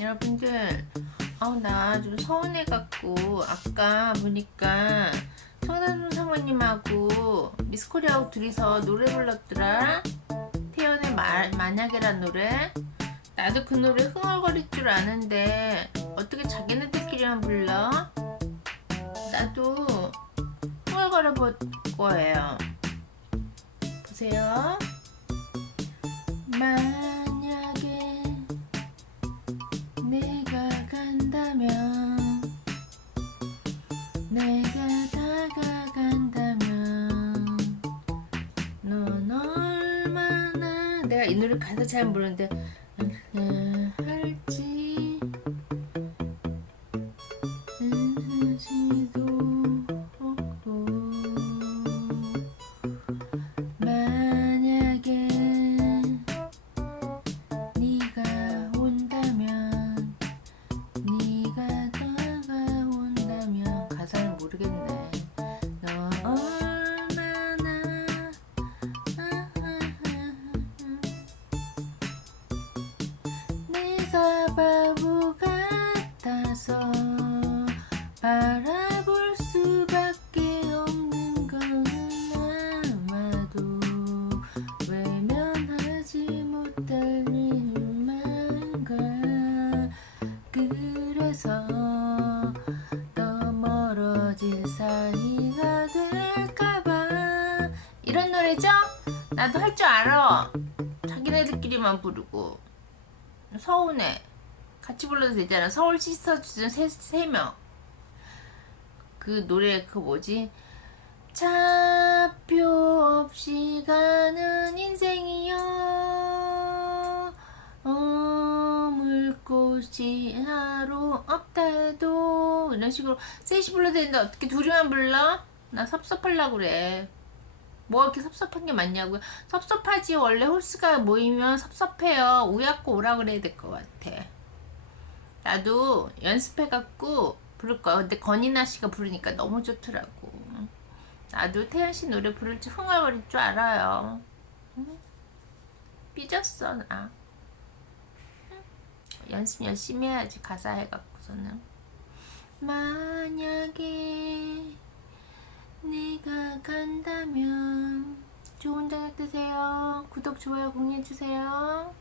여러분들, 어, 나좀 서운해 갖고, 아까 보니까 청담 사모님하고 미스코리아하고 둘이서 노래 불렀더라. 태연의 마, 만약에란 노래. 나도 그 노래 흥얼거릴 줄 아는데, 어떻게 자기네들끼리만 불러? 나도 흥얼거려 볼 거예요. 보세요. 내가 간다면 내가 다가간다면 넌 얼마나 내가 이 노래 가사 잘 모르는데 음, 할지 모르겠네. 바보 같아서 노래죠? 나도 할 줄 알아. 자기네들끼리만 부르고. 서운해. 같이 불러도 되잖아. 서울 시스터즈 세, 세 명. 그 노래 그 뭐지? 차표 없이 가는 인생이요 어물 곳이 하루 없다 해도. 이런 식으로. 셋이 불러도 되는데 어떻게 둘이만 불러? 나 섭섭하려고 그래 뭐 이렇게 섭섭한 게 많냐고요? 섭섭하지. 원래 홀스가 모이면 섭섭해요. 우약고 오라 그래야 될 것 같아. 나도 연습해갖고 부를 거야. 근데 건이나 씨가 부르니까 너무 좋더라고. 나도 태연 씨 노래 부를 줄 흥얼거릴 줄 알아요. 응? 삐졌어 나. 응? 연습 열심히 해야지 가사 해갖고서는. 만약에 내가 간다면 좋은 저녁 되세요. 구독 좋아요 공유해주세요